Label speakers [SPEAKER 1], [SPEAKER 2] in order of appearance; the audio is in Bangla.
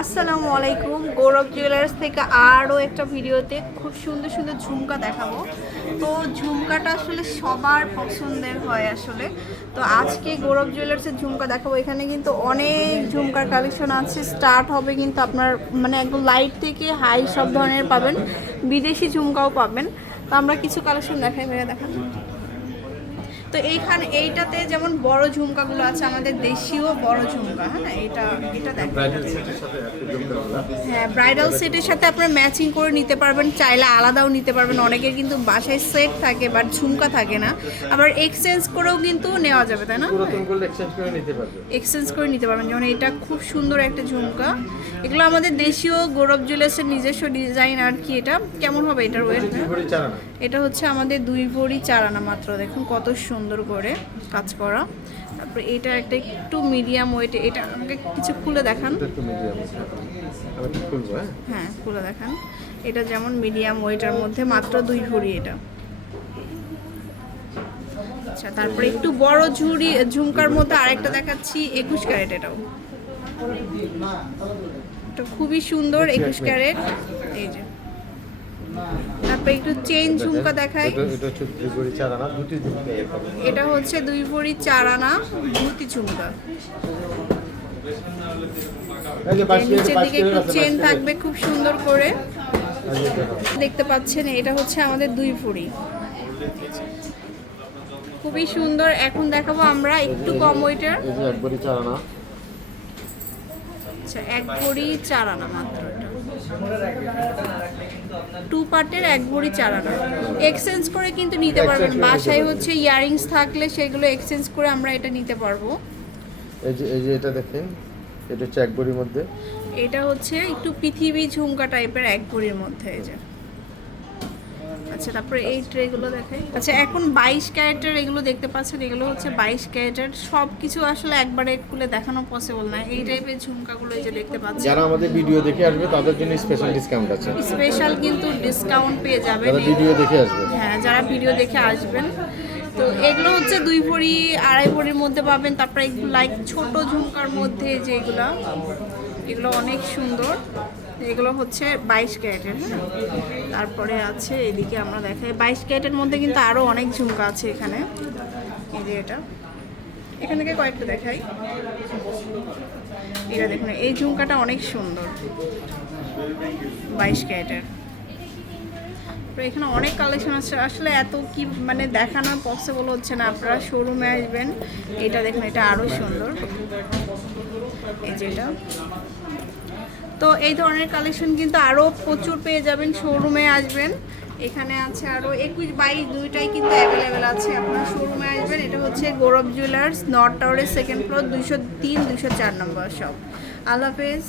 [SPEAKER 1] আসসালামু আলাইকুম। গৌরব জুয়েলার্স থেকে আরও একটা ভিডিওতে খুব সুন্দর সুন্দর ঝুমকা দেখাবো। তো ঝুমকাটা আসলে সবার পছন্দের হয় আসলে। তো আজকে গৌরব জুয়েলার্সের ঝুমকা দেখাবো। এখানে কিন্তু অনেক ঝুমকার কালেকশন আছে। স্টার্ট হবে কিন্তু আপনার মানে একদম লাইট থেকে হাই সব ধরনের পাবেন। বিদেশি ঝুমকাও পাবেন। তো আমরা কিছু কালেকশন দেখাই, ভাইয়া দেখান। তো এইখানে এইটাতে যেমন বড় ঝুমকাগুলো আছে আমাদের দেশীয় বড় ঝুমকা হ্যাঁ এটা এটা হ্যাঁ ব্রাইডাল সেটের সাথে আপনারা ম্যাচিং করে নিতে পারবেন চাইলে আলাদাও নিতে পারবেন। অনেকের কিন্তু বাসায় সেট থাকে বাট ঝুমকা থাকে না। আবার এক্সচেঞ্জ করেও কিন্তু নেওয়া যাবে তাই না?
[SPEAKER 2] এক্সচেঞ্জ করে নিতে
[SPEAKER 1] পারবেন। যেমন এটা খুব সুন্দর একটা ঝুমকা। এগুলো আমাদের দেশীয় গৌরব জুয়েলার্সের নিজস্ব ডিজাইন আর কি এটা? কেমন হবে এটার ওয়েট এটা হচ্ছে আমাদের দুই ভরি চার আনা মাত্র। দেখুন কত সুন্দর। করে কাজ করা। তারপরে এটা একটা একটু মিডিয়াম ওয়েট এটা আমাকে কিছু খুলে দেখান।
[SPEAKER 2] হ্যাঁ?
[SPEAKER 1] হ্যাঁ খুলে দেখান। এটা যেমন মিডিয়াম ওয়েটার মধ্যে মাত্র দুই ভরি এটা। আচ্ছা তারপরে একটু বড় ঝুড়ি ঝুমকার মধ্যে আরেকটা দেখাচ্ছি একুশ ক্যারেট এটাও। এটা খুবই সুন্দর একুশ ক্যারেট। এই যে। তারপরে একটু চেন ঝুমকা দেখাই।
[SPEAKER 2] এটা হচ্ছে দুই ঘড়ি চালানা দুটি ঝুমকা
[SPEAKER 1] এটা হচ্ছে দুই ভরি চার আনা ধুতি ঝুমকা নিচের দিকে একটু চেন থাকবে খুব সুন্দর করে। দেখতে পাচ্ছেন এটা হচ্ছে আমাদের দুই ভরি খুবই সুন্দর এখন দেখাবো আমরা একটু কম ওয়েটার।
[SPEAKER 2] এক ঘড়ি চালানা
[SPEAKER 1] আচ্ছা এক ভরি চার আনা মাত্র এটা। টু পার্টের এক ভরি চালানো। এক্সচেঞ্জ করে কিন্তু নিতে পারবেন। বাসায় হচ্ছে ইয়ারিংস থাকলে সেগুলো এক্সচেঞ্জ করে আমরা এটা নিতে পারব।
[SPEAKER 2] এই যে এই যে এটা দেখেন এটা হচ্ছে এক ভরির মধ্যে।
[SPEAKER 1] এটা হচ্ছে একটু পৃথিবী ঝুমকা টাইপের এক ভরির মধ্যে এই যে। আচ্ছা তারপরে এই ট্রেগুলো দেখাই। আচ্ছা এখন বাইশ ক্যারেটের এগুলো দেখতে পাচ্ছেন এগুলো হচ্ছে বাইশ ক্যারেটের। সব কিছু আসলে একবারে খুলে দেখানো পসিবল না। এই টাইপের ঝুমকাগুলো এই যে দেখতে পাচ্ছেন।
[SPEAKER 2] যারা আমাদের ভিডিও দেখে আসবে তাদের জন্য স্পেশাল ডিসকাউন্ট আছে।
[SPEAKER 1] স্পেশাল কিন্তু ডিসকাউন্ট পেয়ে যাবেন।
[SPEAKER 2] যারা ভিডিও দেখে আসবে।
[SPEAKER 1] হ্যাঁ যারা ভিডিও দেখে আসবেন। তো এগুলো হচ্ছে দুই ভরি আড়াই ভরির মধ্যে পাবেন। তারপরে লাইক ছোট ঝুমকার মধ্যে যেগুলো এগুলো অনেক সুন্দর। এগুলো হচ্ছে বাইশ ক্যারেটের হ্যাঁ? তারপরে আছে, এদিকে আমরা দেখাই। বাইশ ক্যারেটের মধ্যে কিন্তু আরও অনেক ঝুমকা আছে এখানে। এই যে এটা। এখান থেকে কয়েকটা দেখাই। এটা দেখুন, এই ঝুমকাটা অনেক সুন্দর। বাইশ ক্যারেটের। তো এখানে অনেক কালেকশন আছে। আসলে এত কি মানে দেখানো পসিবল হচ্ছে না। আপনারা শোরুমে আসবেন। এটা দেখুন, এটা আরও সুন্দর। এই তো এই ধরনের কালেকশন কিন্তু আরও প্রচুর পেয়ে যাবেন শোরুমে আসবেন। এখানে আছে আরও একুশ বাইশ দুইটাই কিন্তু অ্যাভেলেবেল আছে। আপনার শোরুমে আসবেন, এটা হচ্ছে গৌরব জুয়েলার্স নর্থ টাওয়ারের সেকেন্ড ফ্লোর দুইশো তিন, দুইশো চার নম্বর সব আল্লাহ হাফেজ।